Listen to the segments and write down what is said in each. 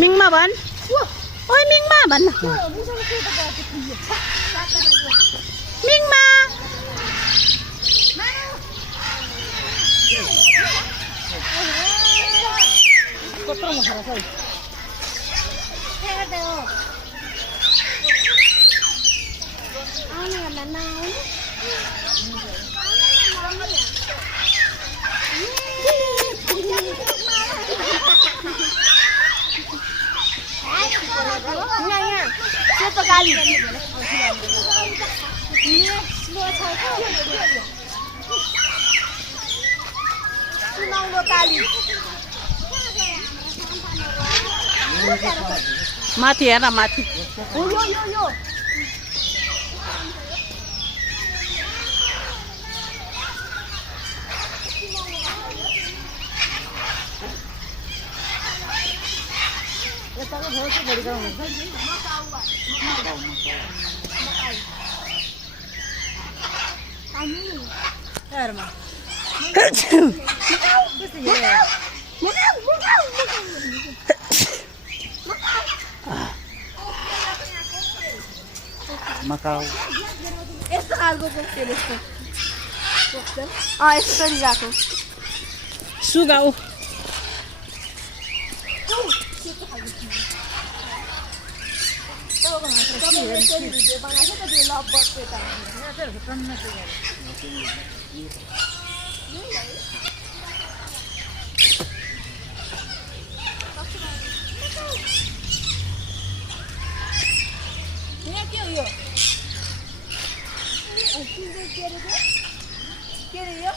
मिङमा भन् ओइ मिङमा भन् मिङमा कत्रो मखरा छ आउने भन्दा नआउने यहाँ सेतो गाली सुनौलो काली माथि हेर माथि यो यताको भयो चाहिँ बढी गराउनु हुन्छ हेरमा मकाउ यस्तो खालको कोक्टेल यस्तो यसरी गएको सुगाउ के हो यो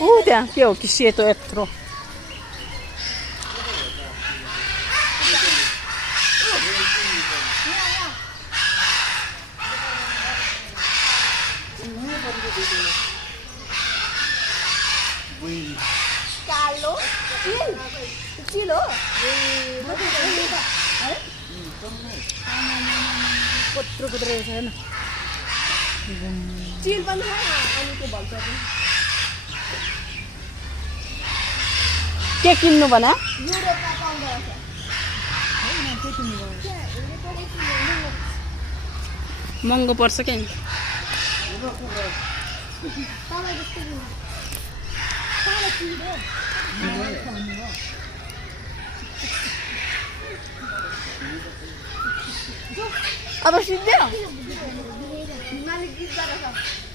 ऊ त्यहाँ के हो कि सेतो यत्रो कालो चिल हो कत्रो कुद्रेको छैन चिल पनि छ अनि त्यो भन्छ के किन्नु भना युरोपमा पाउँदो रहेछ महँगो पर्छ क्या अब सिद्धे मालिक गीत गरेछ